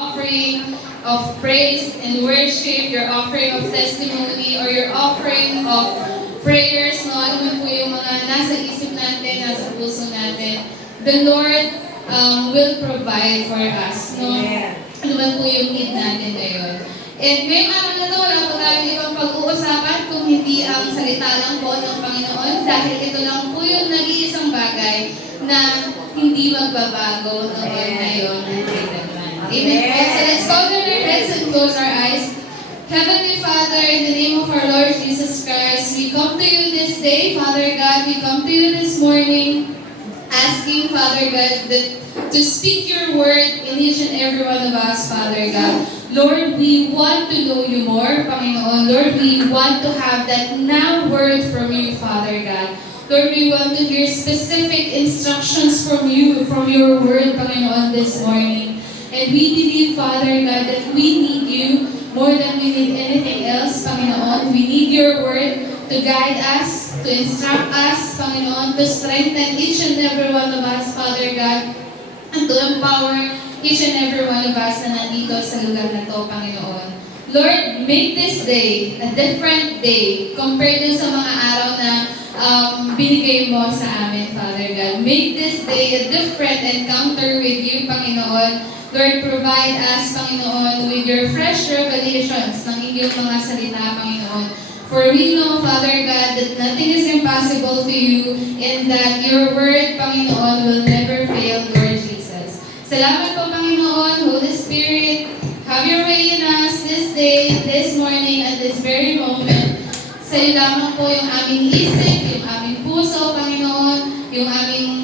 offering of praise and worship, your offering of testimony, or your offering of prayers, no? Ano man po yung mga nasa isip natin, nasa puso natin, the Lord will provide for us, no? Ano man po yung need natin ngayon. And ngayong araw na ito, wala po tayong ibang pag-uusapan kung hindi ang salita lang po ng Panginoon, dahil ito lang po yung nag-iisang bagay na hindi magbabago noon, ngayon, at kailanman. Amen. So let's bow down our heads and close our eyes. Heavenly Father, in the name of our Lord Jesus Christ, we come to you this day, Father God. We come to you this morning, asking, Father God, that to speak your word in each and every one of us, Father God. Lord, we want to know you more, Panginoon. Lord, we want to have that now word from you, Father God. Lord, we want to hear specific instructions from you, from your word, Panginoon, this morning. And we believe, Father God, that we need you more than we need anything else, Panginoon. We need your word to guide us, to instruct us, Panginoon, to strengthen each and every one of us, Father God, and to empower each and every one of us na nandito sa lugar na to, Panginoon. Lord, make this day a different day compared to sa mga araw na binigay mo sa amin, Father God. Make this day a different encounter with you, Panginoon. Lord, provide us, Panginoon, with your fresh revelations ng inyong mga salita, Panginoon. For we know, Father God, that nothing is impossible to you and that your word, Panginoon, will never fail, Lord Jesus. Salamat po, Panginoon, Holy Spirit. Have your way in us this day, this morning, at this very moment. Sa'yo lamang po yung aming isip, yung aming puso, Panginoon, yung aming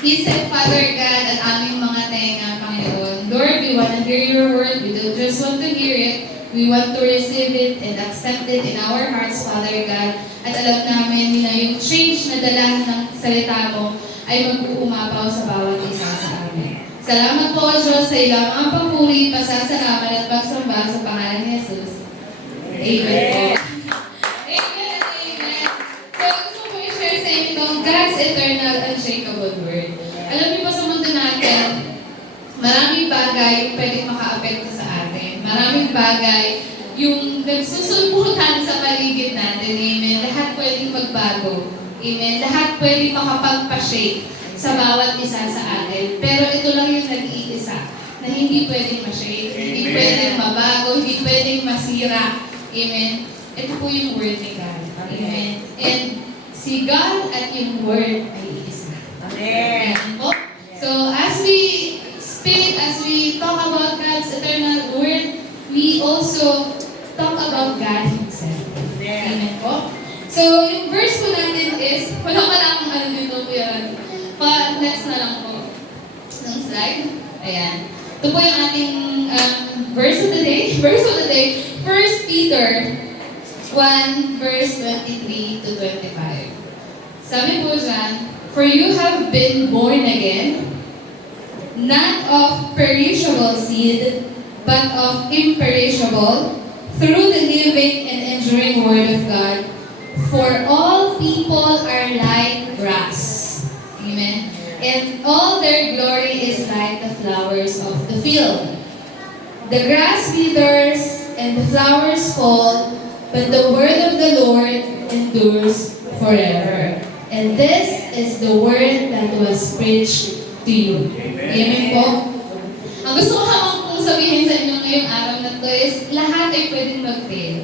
isip, Father God, at aming mga tenga, Panginoon. Lord, we want to hear your word. We don't just want to hear it. We want to receive it and accept it in our hearts, Father God. At alam namin na yung change na dala ng salita mo ay mag-uumapaw sa bawat isa sa amin. Salamat po, Diyos, sa ilang ang papuri, pasasalamat at pagsamba sa pangalan ni Jesus. Amen po. Amen and amen. So, gusto ko i-share sa inyo itong God's eternal unshakable word. Alam niyo ba sa mundo natin, maraming bagay yung pwedeng maka-apekto sa atin. Maraming bagay yung nagsusulputan sa paligid natin. Amen. Lahat pwedeng magbago. Amen. Lahat pwedeng makapagpa-shake sa bawat isa sa atin. Pero ito lang yung nag-iisa na hindi pwedeng ma-shake, hindi pwedeng mabago, hindi pwedeng masira. Amen. Ito po yung word ni God. Amen. And si God at yung word ay iisa. Amen. So as we speak, as we talk about God's eternal word, we also talk about God Himself. Amen po. So, yung verse po natin is, wala pa lang ano dito po yan. Next na lang po. Ng slide. Ayan. Ito po yung ating verse of the day. Verse of the day. 1 Peter 1 verse 23 to 25. Sabi po dyan, for you have been born again, not of perishable seed, but of imperishable, through the living and enduring word of God. For all people are like grass. Amen. And all their glory is like the flowers of the field. The grass withers and the flowers fall, but the word of the Lord endures forever. And this is the word that was preached to you. Amen po. Ang gusto ko naman kong sabihin sa inyo ngayong araw na to is, lahat ay pwedeng mag-fail.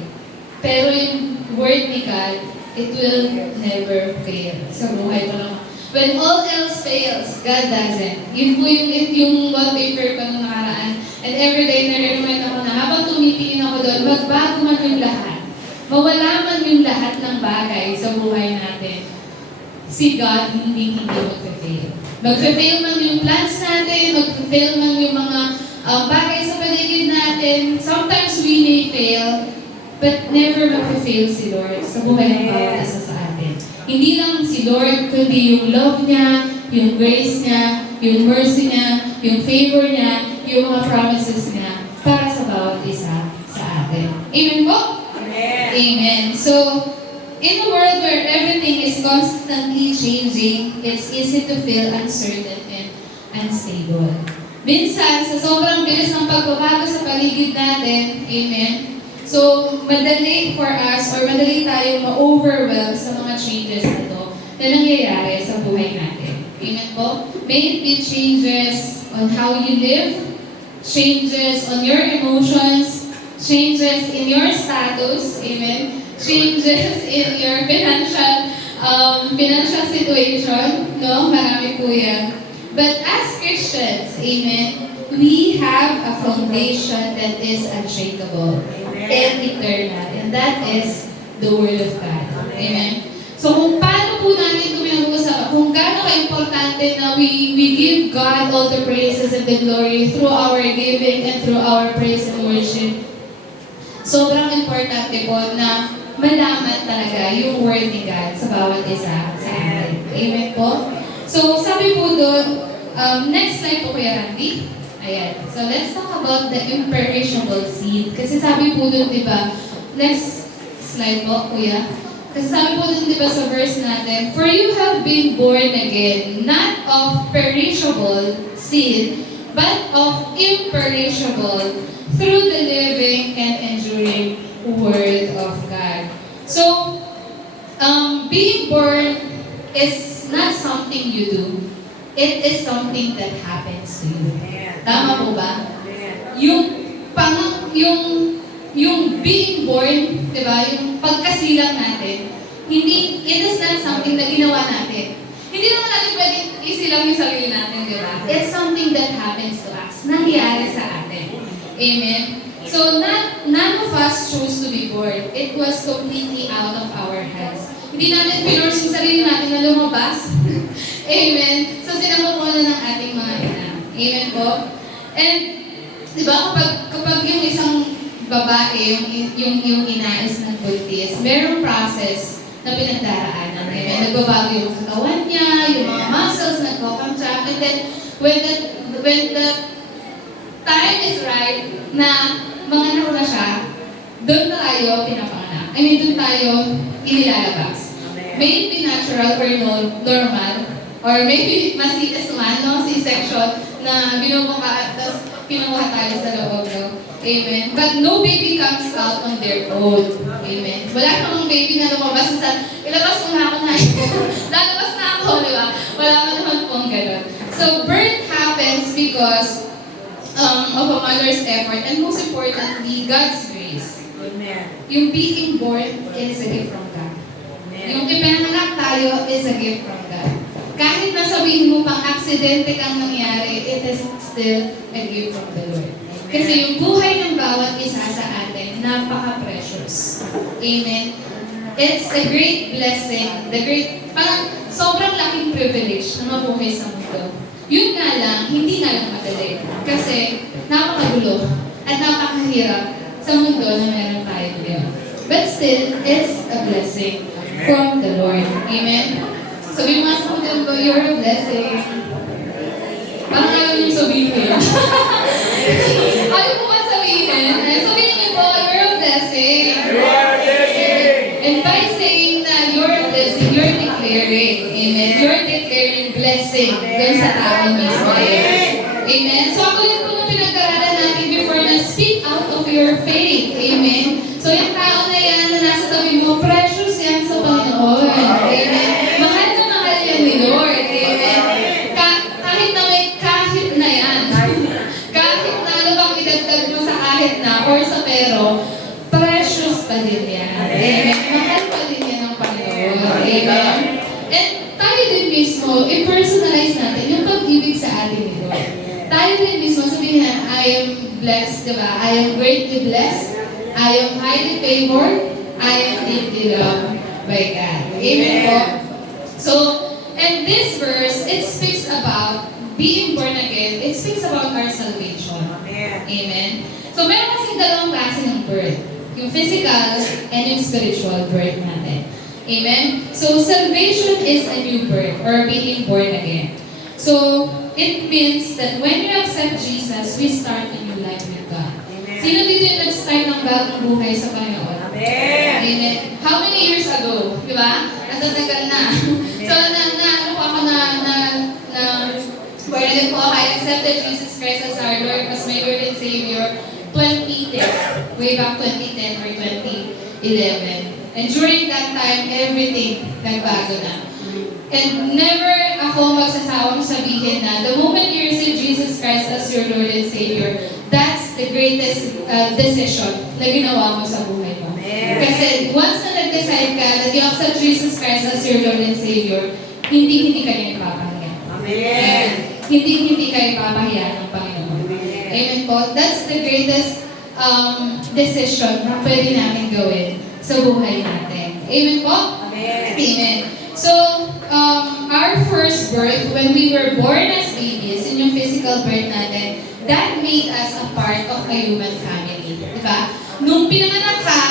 Pero yung word ni God, it will never fail sa buhay ko naman. When all else fails, God doesn't. Yun po yung wallpaper ko nung nakaraan. And everyday na-remind ako na habang tumitingin ako doon, magbago man yung lahat. Mawala man yung lahat ng bagay sa buhay natin. Si God hindi mag-fail. Mag-fail man yung plans natin, mag-fail man yung mga bagay sa paligid natin. Sometimes we may fail, but never mag-fail si Lord sa buhay ng bawat isa sa atin. Hindi lang si Lord, kundi yung love niya, yung grace niya, yung mercy niya, yung favor niya, yung mga promises niya para sa bawat isa sa atin. Amen po? Amen. Amen. So, in a world where everything is constantly changing, it's easy to feel uncertain and unstable. minsan, sa sobrang bilis ng pagbabago sa paligid natin, amen, so, madali for us or madali tayo ma-overwhelm sa mga changes na to na nangyayari sa buhay natin. Amen po? May it be changes on how you live, changes on your emotions, changes in your status, amen, changes in your financial situation, no? Marami po yan. But as Christians, amen, we have a foundation that is unshakable and eternal, and that is the Word of God. Amen. So kung paano po natin ito pinag-uusapan, kung gaano ka-importante na we give God all the praises and the glory through our giving and through our praise and worship, sobrang importante po na malaman talaga yung Word ni God sa bawat isa sa atin. Amen po? So sabi po doon, next slide po Kuya Randy. Ayan. So let's talk about the imperishable seed. Kasi sabi po doon, di ba, next slide po Kuya. Kasi sabi po dun, di ba, sa verse natin, "For you have been born again, not of perishable seed, but of imperishable, through the living and enduring Word of God." So, being born is not something you do. It is something that happens to you. Tama po ba? Yung being born, di ba, yung pagkasilang natin, it is not something na ginawa natin. Hindi naman natin pwedeng isilang yung sarili natin, di ba? It's something that happens to us, nangyari sa atin. Amen? So, none of us chose to be born. It was completely out of our hands. Hindi natin pinurse yung sarili natin na lumabas. Amen? So, sinamukunan ng ating mga ina. Amen po? And, di ba, kapag yung isang babae, yung inais ng buntis, merong process na pinagdaraanan. Amen? Nagbabago yung katawan niya, yung mga muscles, nagko-contract, and then, when the time is right na manganak na siya, doon tayo pinapanganak. I mean, doon tayo inilalabas. May it be natural or normal, or maybe masitas man, no? C-section, na binubuka, tapos pinukuha tayo sa loob, no? Amen. But no baby comes out on their own. Amen. Wala namang baby na lumabas sa, ilabas mo na ako na lalabas na ako, di ba? Wala pa naman pong ganun. So, birth happens because of a mother's effort, and most importantly, God's grace. Amen. Yung being born is a gift from God. Amen. Yung ipinanganak tayo is a gift from God. Kahit na sabihin mo pang aksidente kang nangyari, it is still a gift from the Lord. Kasi yung buhay ng bawat isa sa atin, napaka-precious. Amen? It's a great blessing. Parang sobrang laking privilege na mabuhay sa mundo. Yun nga lang, hindi nga lang madali. Kasi napakagulo at napakahirap sa mundo na meron tayo ngayon. But still, it's a blessing from the Lord. Amen? Sabi mo nga sa mundo, you're a blessing. Parang ayaw nyo sabihin. Ayaw mo ba sabihin? Sabihin niyo po, you're a blessing. You are a blessing. And by saying that you're a blessing, you're declaring. Amen. You're declaring blessing dun sa tao mismo. Amen. So ako yun po na pinag-aralan natin before na speak out of your faith. Amen. So yung tao na yan na nasa tabi mo, precious yan sa Panginoon. Amen. Mahal na mahal yan ni Lord. Amen. Kahit na may kahit na yan. Kahit na ano bang idagdag mo sa kahit na or sa pero, precious pa din yan. Amen. Mahal pa din yan ng Panginoon. Amen. And tayo din mismo, i-personalize natin yung pag-ibig sa atin ni Lord. Tayo din mismo, sabihin na, I am blessed, diba? I am greatly blessed. I am highly favored. I am deeply loved by God. Amen po. So, and this verse, it speaks about being born again. It speaks about our salvation. Amen. So, meron kasing dalawang klase ng birth. Yung physical and yung spiritual birth natin. Amen? So, salvation is a new birth or being born again. So, it means that when you accept Jesus, we start a new life with God. Amen. Sino dito yung nag-start ng bagong buhay sa Panginoon? Amen. Amen. How many years ago? Di ba? Ang tatagal na. So, born again po ako, I accepted Jesus Christ as my Lord and Savior 2010, way back 2010 or 2011. And during that time, everything nagbago na. And never ako magsasawang sabihin na the moment you receive Jesus Christ as your Lord and Savior, that's the greatest decision na ginawa mo sa buhay mo. Kasi once na nag-decide ka that you accept Jesus Christ as your Lord and Savior, hindi ka niya ipapahiya. Amen. Hindi ka ipapahiya ng Panginoon. Amen po. That's the greatest decision na pwede namin gawin sa buhay natin. Amen po? Amen. Amen. So, our first birth, when we were born as babies, yun yung physical birth natin, that made us a part of a human family. Diba? Nung pinanganak ka,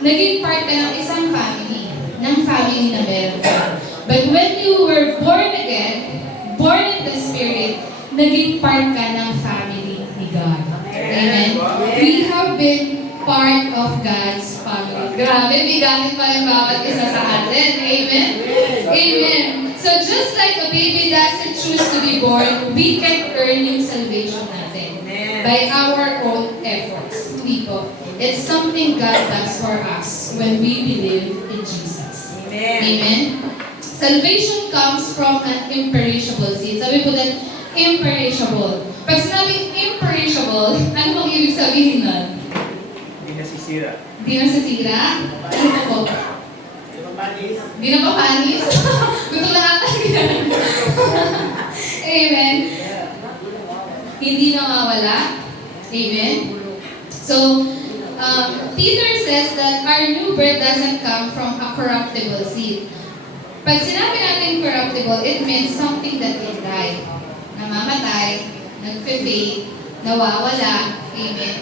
naging part ka ng isang family, ng family na meron ka. But when you were born again, born in the Spirit, naging part ka ng family ni God. Amen? We have been part of God's family. Grabe, bigatin pa yung bawat isa sa atin. Amen? Amen. So just like a baby doesn't choose to be born, we can earn yung salvation natin by our own efforts. Hindi po. It's something God does for us when we believe in Jesus. Amen? Salvation comes from an imperishable seed. Sabi po that imperishable. Pag sinabing imperishable, ano bang ibig sabihin nun? Hindi nasisira. Di na sisira? Ano po? Di na pa panis? Gusto na ata yan. Amen. Hindi na mawala. Amen. So, Peter says that our new birth doesn't come from a corruptible seed. Pag sinabi natin corruptible, it means something that will die. Namamatay, nagfe-fade, nawawala, amen,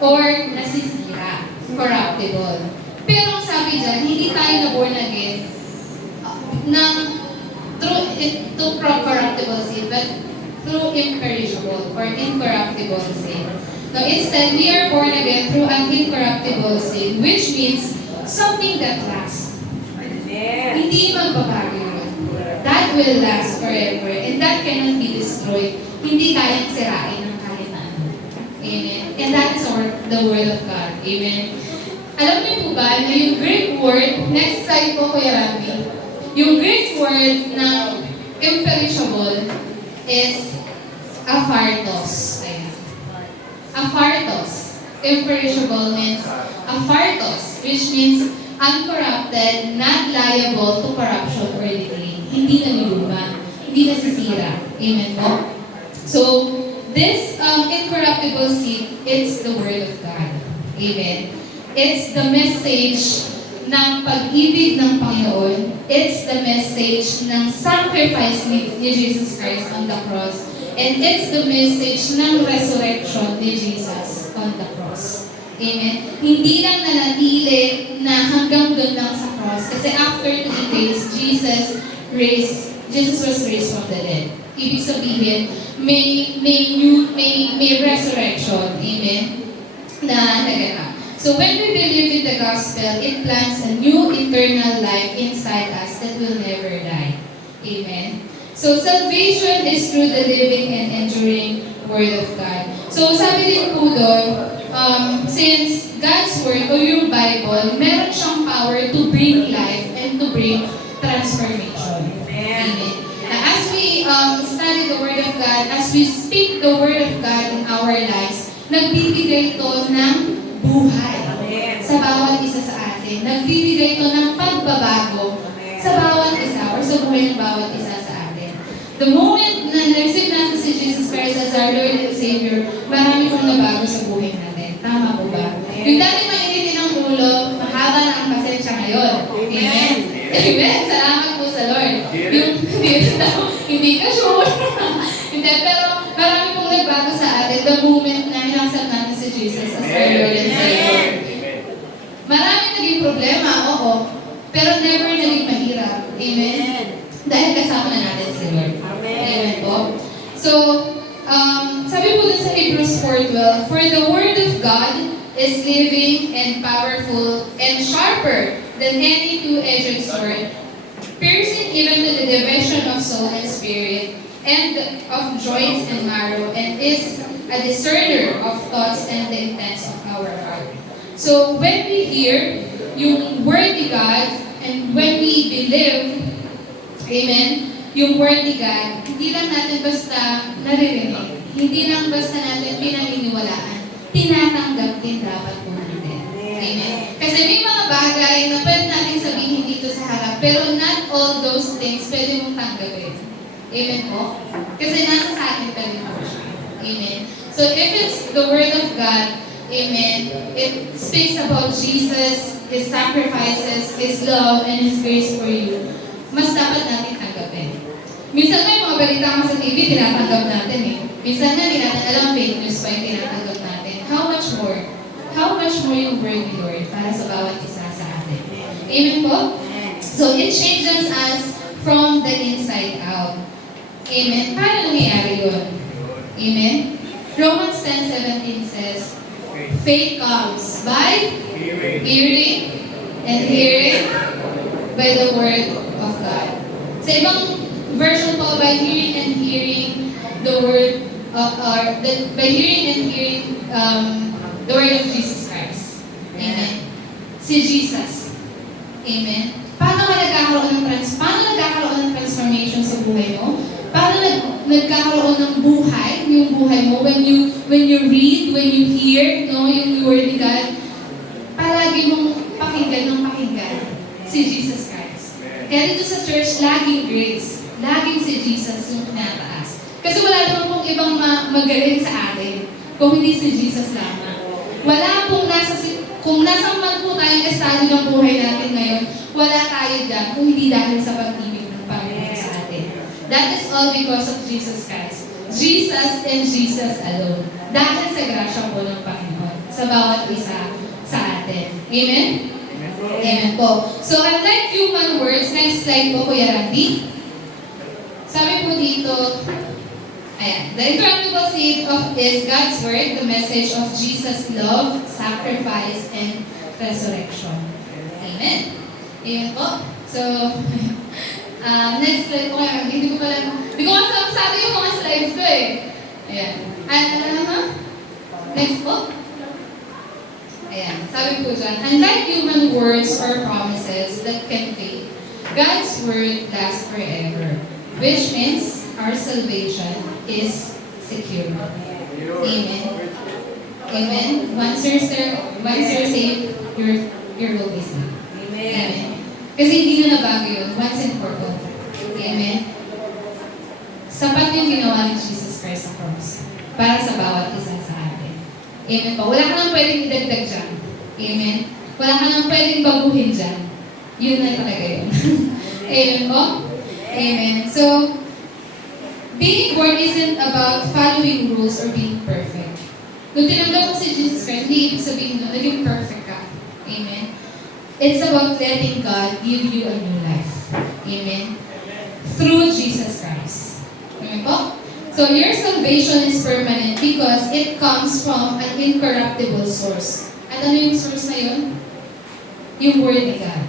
or nasisira, corruptible. Pero ang sabi dyan, hindi tayo na-born again through corruptible seed, but through imperishable or incorruptible seed. No, instead, we are born again through an incorruptible seed, which means something that lasts. Hindi magbabago yun. That will last forever, and that cannot be destroyed. Hindi kayang sirain ng kahit ano. Amen. And that is the Word of God. Amen. Alam niyo po ba na yung Greek word, next slide po Kuya Rami, yung Greek word na imperishable is aphartos. Ayan. Aphartos. Imperishable means aphartos, which means uncorrupted, not liable to corruption or decay. Hindi naluluma, hindi nasisira. Amen po? So, this incorruptible seed, it's the Word of God. Amen. It's the message ng pag-ibig ng Panginoon. It's the message ng sacrifice ni Jesus Christ on the cross. And it's the message ng resurrection ni Jesus on the cross. Amen. Hindi lang nanatili na hanggang doon lang sa cross. Kasi after 3 days, Jesus was raised from the dead. Ibig sabihin, may resurrection. Amen. Na naganap. So when we believe in the gospel, it plants a new eternal life inside us that will never die. Amen. So salvation is through the living and enduring Word of God. So sabi din po doon, since God's Word o yung Bible, meron siyang power to bring life and to bring transformation. Amen. As we study the Word of God, as we speak the Word of God in our lives, nagbibigay ito ng buhay sa bawat isa sa atin. Nagbibigay ito ng pagbabago sa bawat isa or sa buhay ng bawat isa sa atin. The moment na na-receive natin si Jesus Christ as our Lord and Savior, marami pong nabago sa buhay natin. Tama po ba? Yung dati mainitin ang ulo, mahaba na ang pasensya ngayon. Amen. Amen. Salamat po sa Lord. Yung hindi ka sure. Hindi, pero marami pong nagbago sa atin the moment na inaccept natin si Jesus as our Lord and Savior. Maraming naging problema, oo. Pero never naging mahirap. Amen? Dahil kasama na natin si Lord. Amen po. So, sabi po dun sa Hebrews 4:12, for the Word of God is living and powerful and sharper than any two-edged sword, piercing even to the division of soul and spirit, and of joints and marrow, and is a discerner of thoughts and the intents of our heart. So when we hear yung Word ni God, and when we believe, amen, yung Word ni God, hindi lang natin basta naririnig, hindi lang basta natin pinaniniwalaan, tinatanggap din dapat po natin. Amen. Kasi may mga bagay na pwede natin sabihin dito sa harap, pero not all those things pwede mong tanggapin. Amen po? Kasi nasa sa atin pwede po siya. Amen. So if it's the Word of God, amen, it speaks about Jesus, His sacrifices, His love, and His grace for you, mas dapat natin tanggapin. Minsan may mga balita ka sa TV, tinatanggap natin eh. Minsan nga, di natin alam, fake news pa yung tinatanggap natin. How much more? How much more yung Word ni Lord para sa bawat isa sa atin? Amen po? So it changes us from the inside out. Amen? Paano nangyayari yun? Amen? Romans 10:17 says, faith comes by hearing, and hearing by the Word of God. Sa ibang version po, by hearing and hearing the Word, by hearing and hearing the Word of Jesus Christ. Amen. Si Jesus. Amen. Paano nagkakaroon ng transformation sa buhay mo? Paano nagkakaroon ng buhay, yung buhay mo, when you read, when you hear, no, yung Word ni God, palagi mong pakinggan si Jesus Christ. Kaya dito sa church, laging grace, laging si Jesus yung tinataas. Kasi wala naman pong ibang magaling sa atin kung hindi si Jesus lamang. Wala pong kung nasa man po tayong estado ng buhay natin ngayon, wala tayo dyan kung hindi dahil sa pag-ibig ng Panginoon sa atin. That is all because of Jesus Christ. Jesus and Jesus alone. Dahil sa grasya po ng Panginoon sa bawat isa sa atin. Amen? Amen po. So, unlike human words, next slide po, Kuya Randy. Sabi po dito, ayan, the incorruptible seed is God's Word, the message of Jesus' love, sacrifice, and resurrection. Amen. Amen po. So, next slide po kayo. Hindi ko masabi yung mga slides ko eh. Ayan. Next po. Ayan. Sabi po dyan, unlike human words or promises that can fade, God's Word lasts forever, which means our salvation is secure. Amen. Amen. Once you're saved, your will be saved. Amen. Kasi hindi na nabago yun. Once and for all. Amen. Sapat yung ginawa ni Jesus Christ sa cross para sa bawat isa sa atin. Amen po. Wala ka nang pwedeng idagdag dyan. Amen. Wala ka nang pwedeng baguhin dyan. Yun na talaga yun. Amen po. Amen. So, being born isn't about following rules or being perfect. Nung tinanggap mo si Jesus Christ, hindi ibig sabihin nun, naging perfect ka. Amen. It's about letting God give you a new life. Amen. Through Jesus Christ. Amen po? So your salvation is permanent because it comes from an incorruptible source. At ano yung source na yun? Yung Word ni God.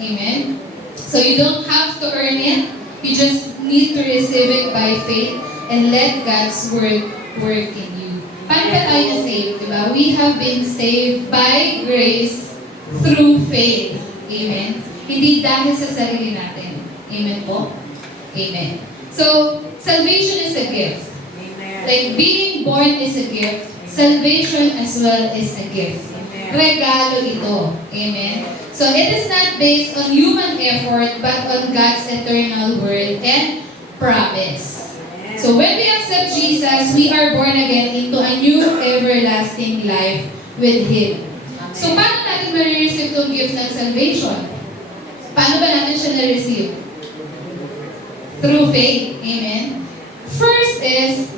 Amen. So you don't have to earn it. You just need to receive it by faith and let God's Word work in you. Paano ba tayo na-saved? Diba? We have been saved by grace through faith. Amen? Hindi dahil sa sarili natin. Amen po? Amen. So, salvation is a gift. Amen. Like being born is a gift. Salvation as well is a gift. Amen. Regalo ito. Amen? So, it is not based on human effort, but on God's eternal word and promise. So, when we accept Jesus, we are born again into a new everlasting life with Him. So, paano natin ma-receive itong gift ng salvation? Paano ba natin siya na-receive? Through faith. Amen? First is,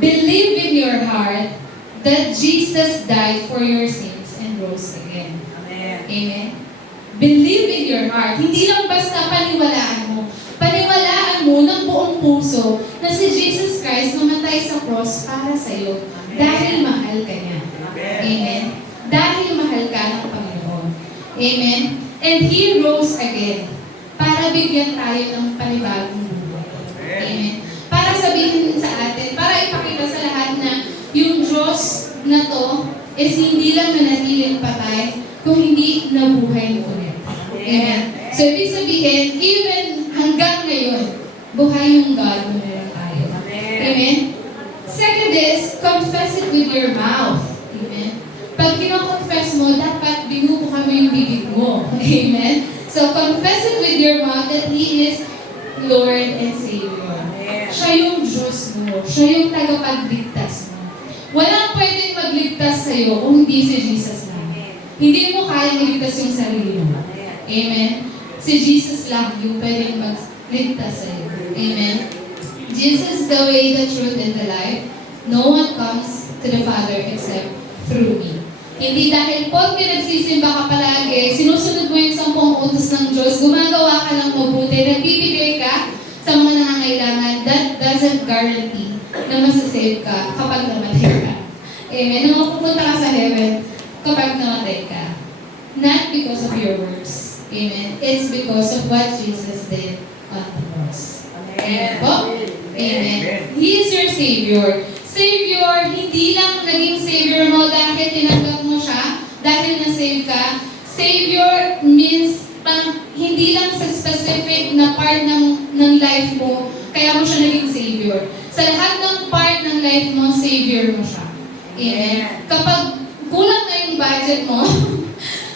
believe in your heart that Jesus died for your sins and rose again. Amen. Amen? Believe in your heart. Hindi lang basta paniwalaan mo. Paniwalaan mo ng buong puso na si Jesus Christ namatay sa cross para sa iyo dahil mahal ka niya. Amen? Dahil mahal ka ng Panginoon. Amen? And He rose again para bigyan tayo ng panibagong buhay. Amen? Para sabihin sa atin, para ipakita sa lahat na yung na to is hindi lang nanatiling patay, kung hindi nabuhay ulit. Amen. So, ibig sabihin, even hanggang ngayon, buhay yung God kung meron tayo. Amen. Second is, confess it with your mouth. Amen. Pag kino-confess mo, dapat binubuka mo yung bibig mo. Amen. So, confess it with your mouth that He is Lord and Savior. Siya yung Diyos mo. Siya yung tagapagligtas mo. Walang pwedeng magligtas sa'yo kung hindi si Jesus lang. Hindi mo kayang iligtas yung sarili mo. Amen. Si Jesus lang yung pwedeng magligtas sa'yo. Amen. Jesus is the way, the truth, and the life. No one comes to the Father except through me. Hindi dahil pag pinagsisimba ka palagi, sinusunod mo yung 10 utos ng Diyos, gumagawa ka ng mabuti, nagbibigay ka sa mga nangangailangan, that doesn't guarantee na masasave ka kapag namatay ka. Amen. Na mapupunta ka sa heaven kapag namatay ka. Not because of your works. Amen. It's because of what Jesus did on the cross. Amen po? Amen. He is your Savior. Savior, hindi lang naging Savior mo dahil tinanggap mo siya, dahil na-save ka. Savior means hindi lang sa specific na part ng life mo, kaya mo siya naging Savior. Sa lahat ng part ng life mo, Savior mo siya. Amen. Kapag kulang na yung budget mo,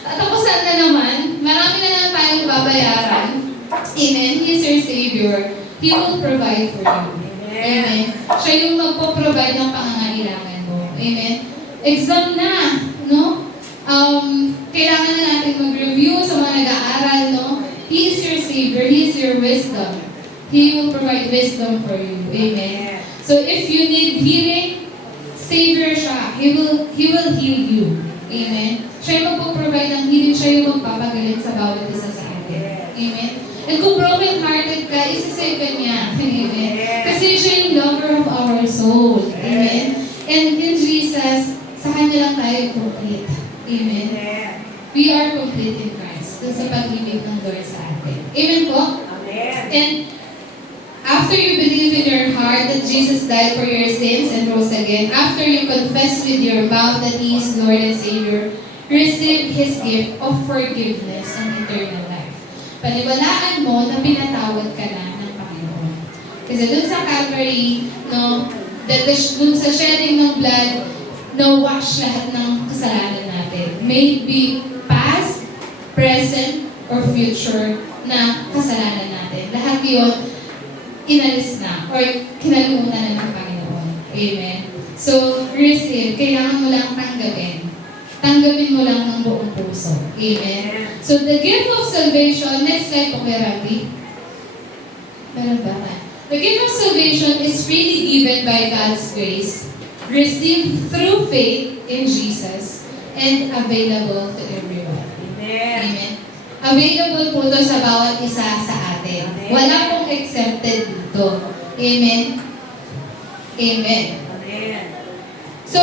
tapusan na naman, marami na lang tayong babayaran. Amen. He is your Savior. He will provide for you. Amen. Siya yung magpo-provide ng pangangailangan mo. Amen. Exam na, no? Kailangan na natin mag-review sa mga nag-aaral, no? He is your Savior. He is your wisdom. He will provide wisdom for you. Amen. So if you need healing, Savior siya. He will heal you. Amen. Siya yung magpo-provide ng healing. Siya yung magpapagaling sa bawat isa sa atin. Amen. And kung broken-hearted ka, isasave ka niya. Amen. Kasi siya yung lover of our soul. Amen. And in Jesus, sa Kanya lang tayo complete. Amen. We are complete in Christ. Dun sa pag-ibig ng Lord sa atin. Amen po? And after you believe in your heart that Jesus died for your sins and rose again, after you confess with your mouth that He is Lord and Savior, receive His gift of forgiveness and eternal life. Paniwalaan mo na pinatawad ka na ng Panginoon. Kasi dun sa Calvary, no, dun sa shedding ng blood, na-wash lahat ng kasalanan natin. May it be past, present, or future na kasalanan natin. Lahat yun, inalis na, or kinalimutan na ng Panginoon. Amen. So, receive. Kailangan mo lang tanggapin. Tanggapin mo lang ng buong puso. Amen. So, the gift of salvation, next slide po kay Rabbi. Meron ba? The gift of salvation is freely given by God's grace, received through faith in Jesus, and available to everyone. Amen. Available po ito sa bawat isa sa atin. Wala pong exempted dito. Amen. Amen. So,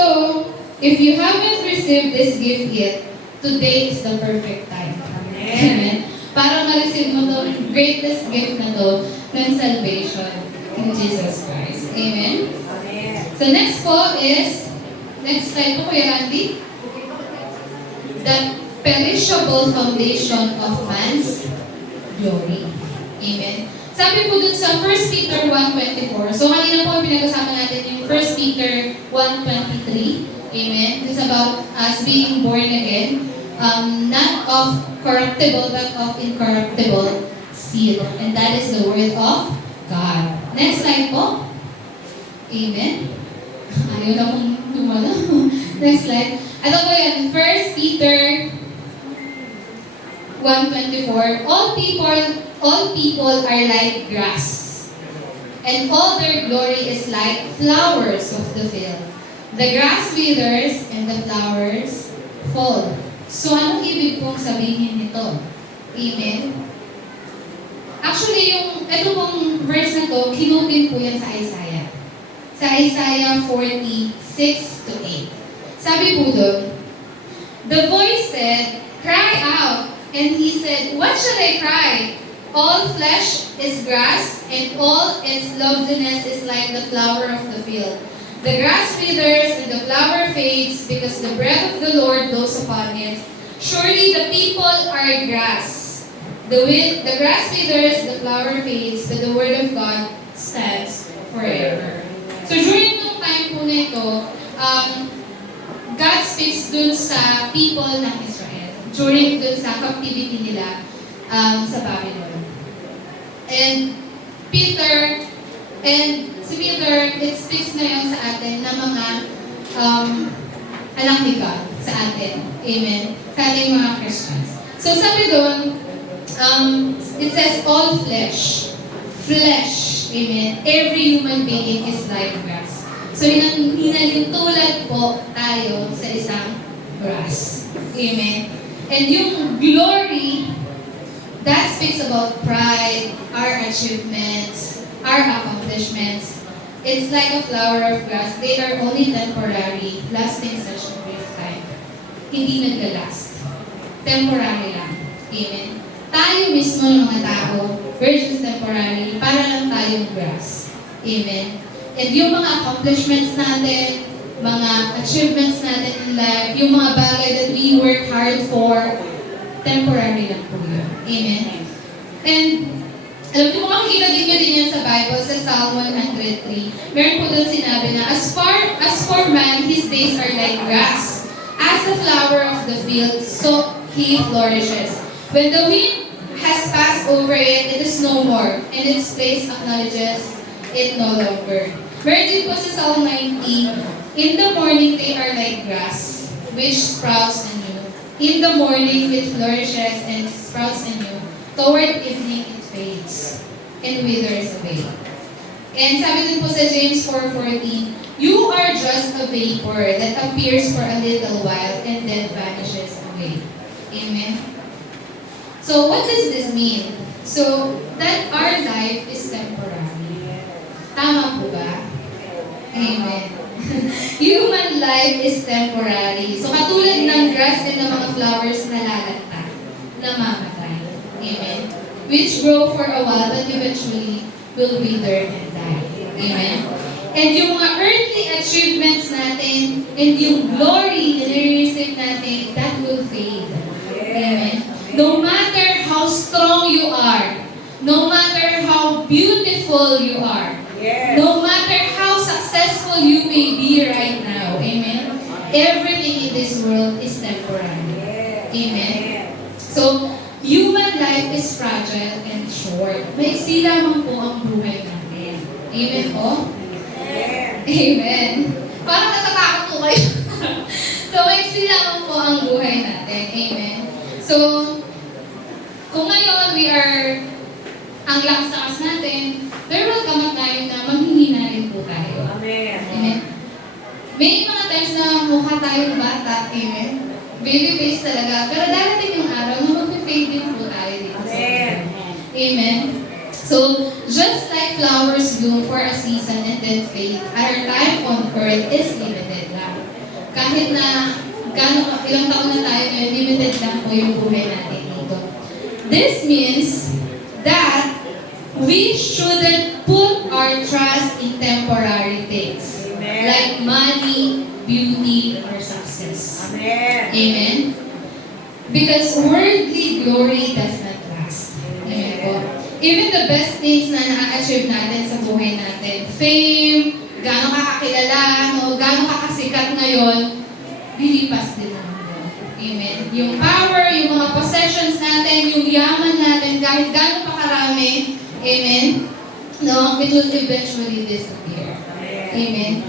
if you haven't received this gift yet, today is the perfect time. Amen. Para ma-receive mo itong greatest gift na to ng salvation in Jesus Christ. Amen. So next po is, next slide po Kuya Randy. The perishable foundation of man's glory. Amen. Sabi po dun sa 1 Peter 1:24. So kanina po pinag-usapan natin yung 1 Peter 1:23. Amen. It's about us being born again. Not of corruptible, but of incorruptible seed. And that is the word of God. Next slide po. Amen. Ayaw na kong dumalo. Next slide. Ito po yan. 1 Peter 1:24. All people are like grass, and all their glory is like flowers of the field. The grass withers, and the flowers fall. So, anong ibig pong sabihin nito? Amen? Actually, ito pong verse na to, kinutin po yan sa Isaiah. Sa Isaiah 46:8. Sabi po doon, the voice said, cry out. And he said, what shall I cry? All flesh is grass, and all its loveliness is like the flower of the field. The grass withers and the flower fades because the breath of the Lord blows upon it. Surely the people are grass. The grass withers, the flower fades, but the word of God stands forever. So during nung time po nito, God speaks dun sa people ng Israel. During dun sa captivity nila sa Babylon. And si Peter, it speaks ngayon sa atin na mga anak ni God sa atin. Amen. Sa ating mga Christians. So sabi doon, it says all flesh. Flesh. Amen. Every human being is like grass. So hinalintulad po tayo sa isang grass. Amen. And yung glory, that speaks about pride, our achievements, our accomplishments. It's like a flower of grass. They are only temporary, lasting such a brief time. Hindi naglalast. Temporary lang. Amen. Tayo mismo ng mga tao, we're just temporary, para lang tayong grass. Amen. And yung mga accomplishments natin, mga achievements natin in life, yung mga bagay that we work hard for, temporary lang po yun. Amen. And alam niyo, makikita din nyo din yan sa Bible, sa Psalm 103. Meron po doon sinabi na, as for man, his days are like grass. As the flower of the field, so he flourishes. When the wind has passed over it, it is no more, and its place acknowledges it no longer. Meron din po sa Psalm 90, in the morning they are like grass, which sprouts anew. In the morning it flourishes and sprouts anew. Toward evening it fades and withers away. And sabi din po sa James 4:14, you are just a vapor that appears for a little while and then vanishes away. Amen? So what does this mean? So that our life is temporary. Tama po ba? Amen. Human life is temporary. So katulad ng grass and ng mga flowers na lalanta, namamatay. Amen. Which grow for a while but eventually will wither and die. Amen. And yung mga earthly achievements natin and yung glory na nire-receive natin, that will fade. Amen. No matter how strong you are, no matter how beautiful you are, no matter how successful you may be right now, amen, everything in this world is temporary. Amen. So, human life is fragile and short. Maiksi lamang po ang buhay natin. Amen po? Amen. Parang natatakot po kayo. So, maiksi lamang po ang buhay natin. Amen. So, kung ngayon we are ang lakas natin, there will come a time na manghihina rin po tayo. Amen. May mga times na mukha tayong bata, amen. Baby face talaga. Pero darating yung araw na mag-fade din po tayo dito sa amen. Amen. So, just like flowers bloom for a season and then fade, our time on earth is limited lang. Kahit na ilang taon na tayo ngayon, limited lang po yung buhay natin dito. This means that we shouldn't put our trust in temporary things. Amen. Like money, beauty, or success. Amen. Amen. Because worldly glory does not last. Amen po. Even the best things na na-achieve natin sa buhay natin, fame, gano'ng kakakilala, no, gano'ng kakasikat ngayon, lilipas din naman po. Amen. Yung power, yung mga possessions natin, yung yaman natin, kahit gano'ng pakarami, amen, no, it will eventually disappear. Amen.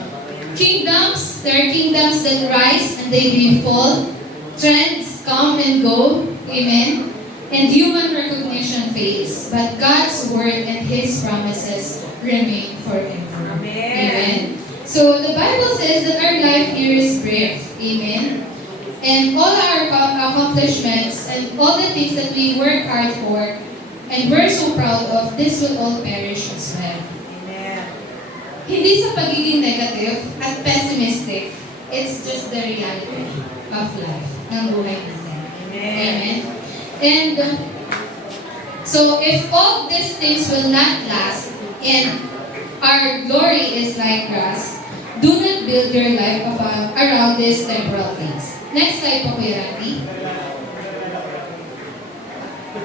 Kingdoms, there are kingdoms that rise and they fall. Trends come and go. Amen. And human recognition fades. But God's word and His promises remain forever. Amen. So the Bible says that our life here is brief. Amen. And all our accomplishments and all the things that we work hard for and we're so proud of, this will all perish as well. Amen. Hindi sa pagiging negative at pessimistic, it's just the reality of life, ng buhay natin. Amen. And so if all these things will not last and our glory is like grass, Do not build your life around these temporal things. Next slide po, Kuya Randy.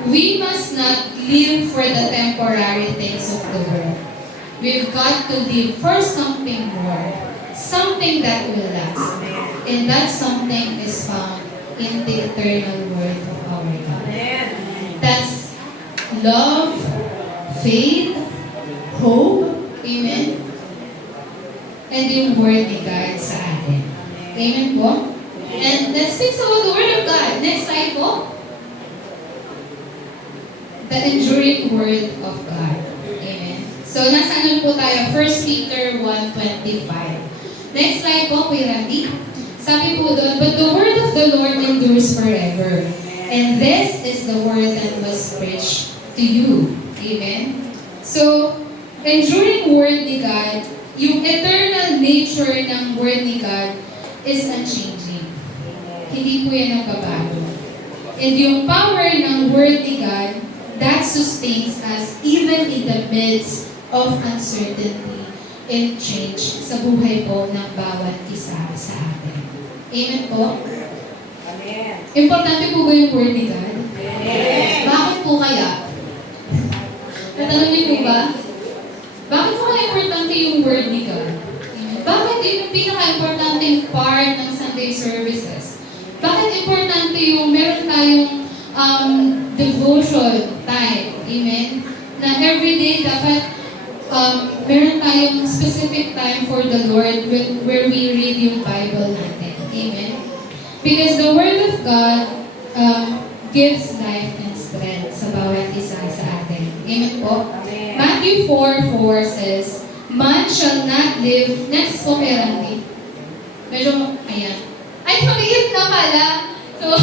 We must not live for the temporary things of the world. We've got to live for something more, something that will last. And that something is found in the eternal word of our God. That's love, faith, hope, amen? And yung word ni God sa atin. Amen po? And let's speak about the word of God. Next slide po. The enduring word of God. Amen. So, nasa ano po tayo? 1 Peter 1:25. Next slide po, Kuya Randy. Sabi po doon, but the word of the Lord endures forever. And this is the word that was preached to you. Amen. So, enduring word ni God, yung eternal nature ng word ni God is unchanging. Hindi po yan nagbabago. And yung power ng word ni God, that sustains us even in the midst of uncertainty and change sa buhay po ng bawat isa sa atin. Amen po? Amen. Importante po ba yung word ni God? Amen. Bakit po kaya? Natanong niyo po ba? Bakit po kaya importante yung word ni God? Bakit yun yung pinaka-importanting part ng Sunday services? Bakit importante yung meron tayong devotion time? Amen? Na everyday dapat meron tayong specific time for the Lord where we read yung Bible natin. Amen? Because the Word of God gives life and strength sa bawat isa sa atin. Amen po? Amen. Matthew 4:4 says, man shall not live, next po kay Randy. Medyo, ayan. Ay, maliit na pala. So,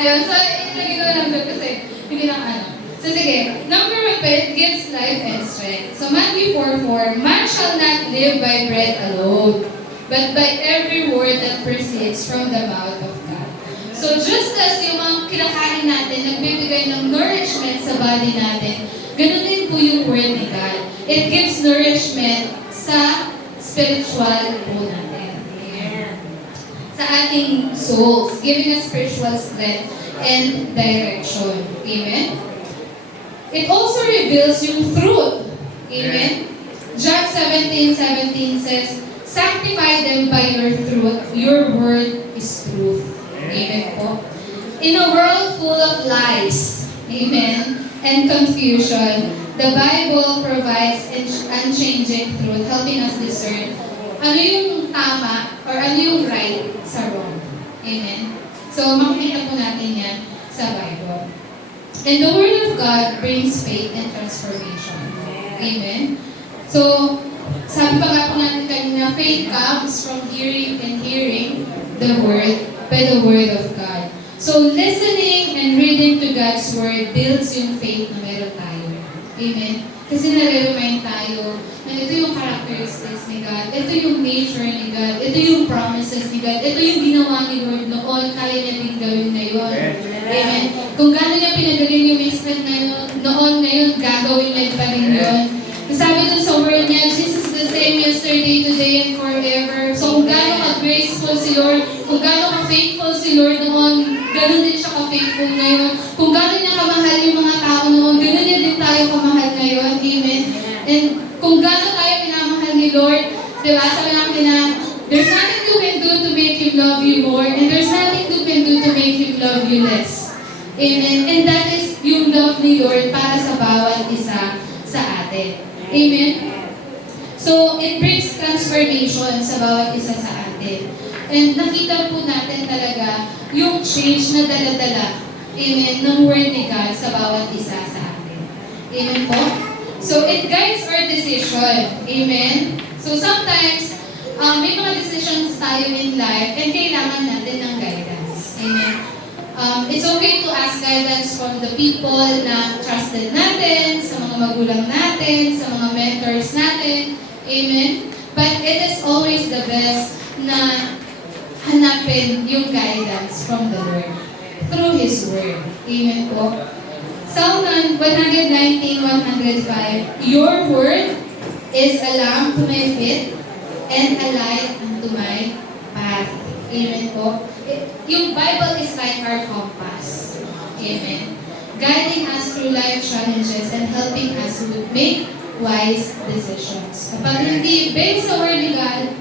ayun. So, ilagay ko lang doon kasi hindi lang ano. So, sige. Number of it gives life and strength. So, Matthew 4:4, man shall not live by bread alone, but by every word that proceeds from the mouth of God. So, just as yung mga kinakain natin, nagbibigay ng nourishment sa body natin, ganun din po yung word ni God. It gives nourishment sa spiritual po natin. Amen. Sa ating souls, giving us spiritual strength and direction. Amen? It also reveals yung truth. Amen? John 17:17 says, sanctify them by your truth. Your word is truth. Amen po. In a world full of lies, amen, and confusion, the Bible provides unchanging truth, helping us discern ano yung tama or ano yung right sa wrong. Amen? So, makikita po natin yan sa Bible. And the Word of God brings faith and transformation. Amen? So, sabi pa nga po natin kanina, faith comes from hearing and hearing the Word by the Word of God. So, listening and reading to God's Word builds yung faith na meron tayo. Amen? Kasi nare-remind tayo na ito yung characteristics ni God, ito yung nature ni God, ito yung promises ni God, ito yung ginawa ni Lord noon, kaya niya din gawin ngayon. Amen? Kung gano'n niya pinagaling yung expect noon, ngayon, gagawin niya pa rin yun. Sabi dun sa word niya, Jesus is the same yesterday, today, and forever. So kung gano'n ka-graceful si Lord, kung gano'n ka-faithful si Lord noon, gano'n din siya ka-faithful ngayon. Kung gano'n niya kamahal yung mga tao noon, gano'n niya din tayo kamahal ngayon. Amen? And kung gano'n tayo pinamahal ni Lord, diba, sabi natin na, there's nothing you can do to make Him love you more, and there's nothing you can do to make Him love you less. Amen? And that is yung love ni Lord para sa bawat isa sa atin. Amen? So, it brings transformation sa bawat isa sa atin. And nakita po natin talaga yung change na dala-dala, amen, ng word ni God sa bawat isa sa atin. Amen po? So, it guides our decision. Amen? So, sometimes, may mga decisions tayo in life and kailangan natin ng guidance. Amen? It's okay to ask guidance from the people na trusted natin, sa mga magulang natin, sa mga mentors natin. Amen? But it is always the best na hanapin yung guidance from the Lord through His Word. Amen po? Psalm 119:105, your word is a lamp to my feet and a light unto my path. Amen po. Yung Bible is like our compass. Amen. Guiding us through life challenges and helping us to make wise decisions. Kapag hindi based sa Word ni God,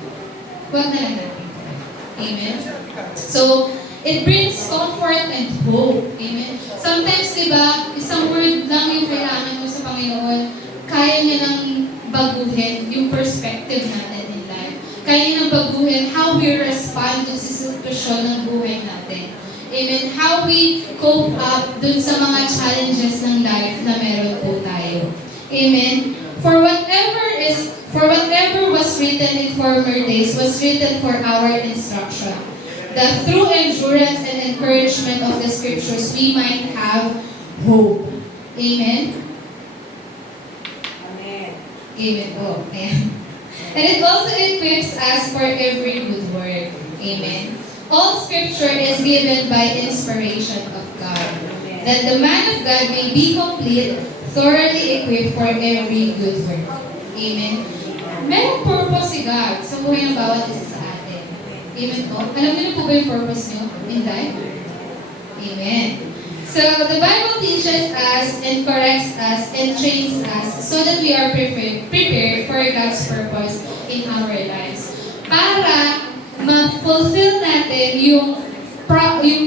huwag na lang natin. Amen. So, it brings comfort and hope. Amen. Sometimes, di ba, isang word lang yung kailangan mo sa Panginoon, kaya niya nang baguhin yung perspective natin in life. Kaya niya nang baguhin how we respond to sa sitwasyon ng buhay natin. Amen. How we cope up dun sa mga challenges ng life na meron po tayo. Amen. For whatever was written in former days was written for our instruction, that through endurance and encouragement of the Scriptures, we might have hope. Amen? Amen. Amen. Oh, ayan. And it also equips us for every good work. Amen. All Scripture is given by inspiration of God, that the man of God may be complete, thoroughly equipped for every good work. Amen. Merong purpose si God sa buhay ng bawat isa sa atin. Amen po. Alam niyo po ba yung purpose niyo in life? Amen. So, the Bible teaches us and corrects us and trains us so that we are prepared for God's purpose in our lives. Para ma-fulfill natin yung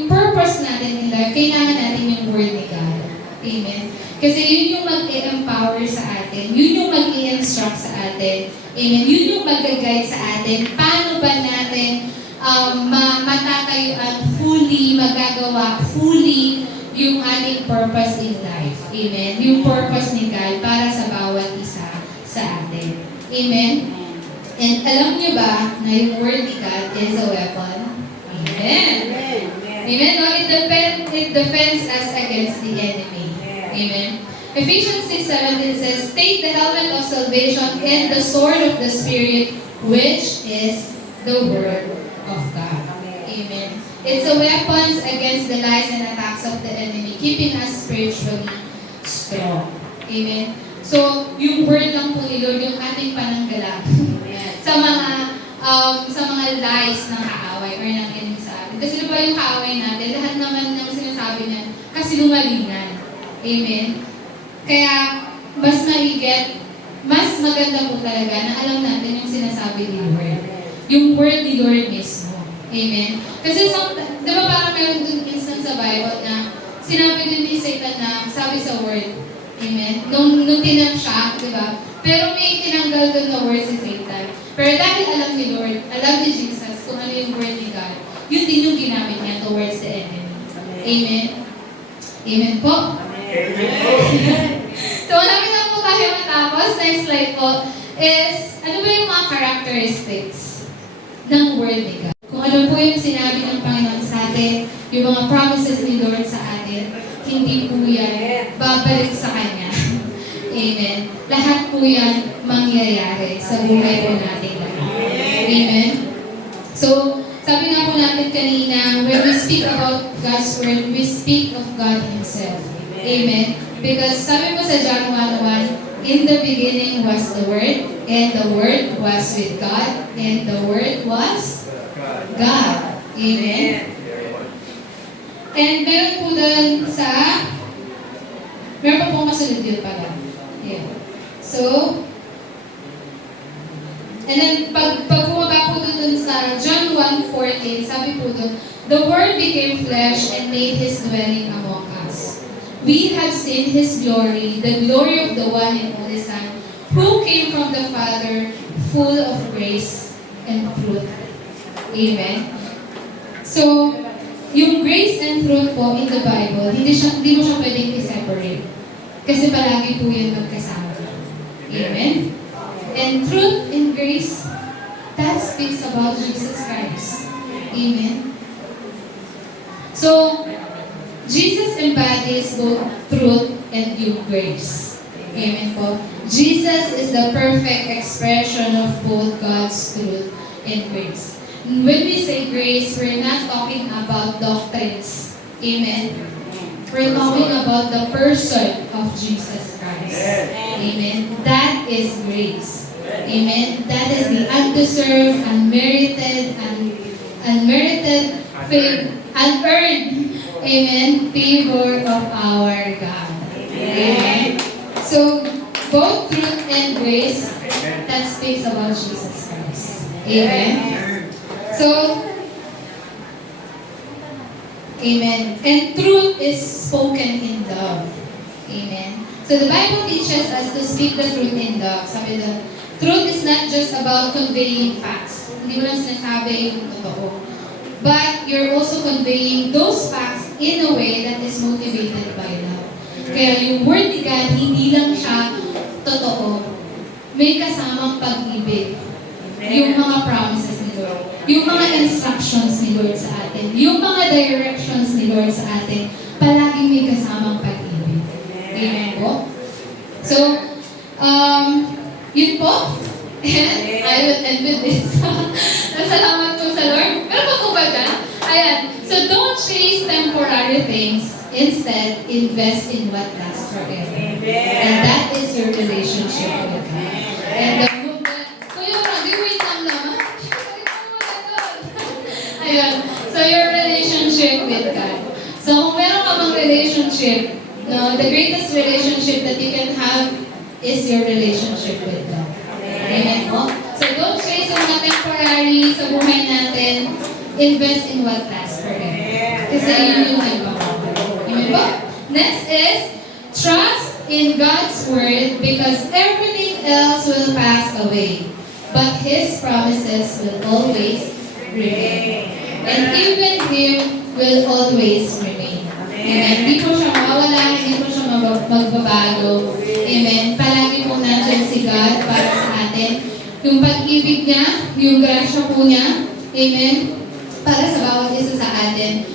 purpose natin in life, kailangan natin yung Word ni God. Amen. Kasi yun yung mag-empower sa atin. Yun yung mag-i-instruct sa atin. Amen. Yun yung mag-guide sa atin. Paano ba natin matatayuan fully, magagawa fully yung ating purpose in life. Amen. Yung purpose ni God para sa bawat isa sa atin. Amen. And alam niyo ba na yung Word ni God is a weapon? Amen. Amen. No, it defends us against the enemy. Amen. Ephesians 6:17 says, "Take the helmet of salvation and the sword of the Spirit, which is the Word of God." Amen. It's a weapon against the lies and attacks of the enemy, keeping us spiritually strong. Amen. So, yung word lang po ni Lord, yung ating pananggalang sa mga lies ng kaaway or ng enemy sa atin. Kasi diba yung kaaway natin, lahat naman ng sinasabi niya, kasinungalingan. Amen. Kaya, mas mahigit, mas maganda po talaga na alam natin yung sinasabi ni Lord. Yung word ni Lord mismo. Amen. Kasi di ba parang mayroon dun instance sa Bible na sinabi din ni Satan na sabi sa word. Amen. Nung tinang siya, di ba? Pero may tinanggal dun na word si Satan. Pero dahil alam ni Lord, alam ni Jesus kung ano yung word ni God, yun din yung ginamit niya towards the enemy. Amen. Amen po. So, malapit na po tayo matapos. Next slide po is, ano ba yung mga characteristics ng word ni God? Kung ano po yung sinabi ng Panginoon sa atin, yung mga promises ni Lord sa atin, hindi po yan babalik sa Kanya. Amen. Lahat po yan mangyayari sa buhay po natin lahat. Amen. So, sabi nga po natin kanina, when we speak about God's Word, we speak of God Himself. Amen. Because sabi po sa John 1:1, in the beginning was the Word, and the Word was with God, and the Word was God. Amen. And meron po doon meron pa pong masunod yun pala. Yeah. So, and then pag bumaba po doon sa John 1:14, sabi po doon, the Word became flesh and made His dwelling among us. We have seen His glory, the glory of the one and only Son, who came from the Father, full of grace and truth. Amen. So, yung grace and truth po in the Bible, hindi mo siya pwedeng i-separate. Kasi palagi po yan magkasama. Amen? And truth and grace, that speaks about Jesus Christ. Amen? So, Jesus embodies both truth and yung grace. Amen po? Jesus is the perfect expression of both God's truth and grace. When we say grace, we're not talking about doctrines. Amen? We're talking about the person of Jesus Christ. Amen? That is grace. Amen. That is the undeserved, unmerited, unearned, amen, favor of our God. Amen. So, both truth and grace, Amen. that speaks about Jesus Christ. Amen. So, amen. And truth is spoken in love. Amen. So the Bible teaches us to speak the truth in love. Sabi doon, truth is not just about conveying facts. Hindi mo lang sinasabi yung totoo. But you're also conveying those facts in a way that is motivated by love. Kaya yung word ni God, hindi lang siya totoo. May kasamang pag-ibig. Yung mga promises ni Lord. Yung mga instructions ni Lord sa atin. Yung mga directions ni Lord sa atin. Palaging may kasamang pag-ibig. Amen po. So, yun po. And I will end with this. Salamat po sa Lord. Pero pa po ba dyan? Ayan. So, don't chase temporary things. Instead, invest in what lasts forever. And that is your relationship with God. And Kuya Randy, wait lang naman. Ayan. So, your relationship with God. So, kung meron ka bang relationship, no, the greatest relationship that you can have is your relationship with God. Amen po? So, don't chase yung mga temporary sa buhay natin. Invest in what lasts forever. Kasi yun yung nagpapagawa. Amen po? Next is, trust in God's word because everything else will pass away. But His promises will always remain. And even Him will always remain. Amen. Hindi po siya mawawala, hindi po siya magbabago. Amen. Palagi po nandiyan si God para sa atin. Yung pag-ibig niya, yung grasya po niya, amen, para sa bawat isa sa atin,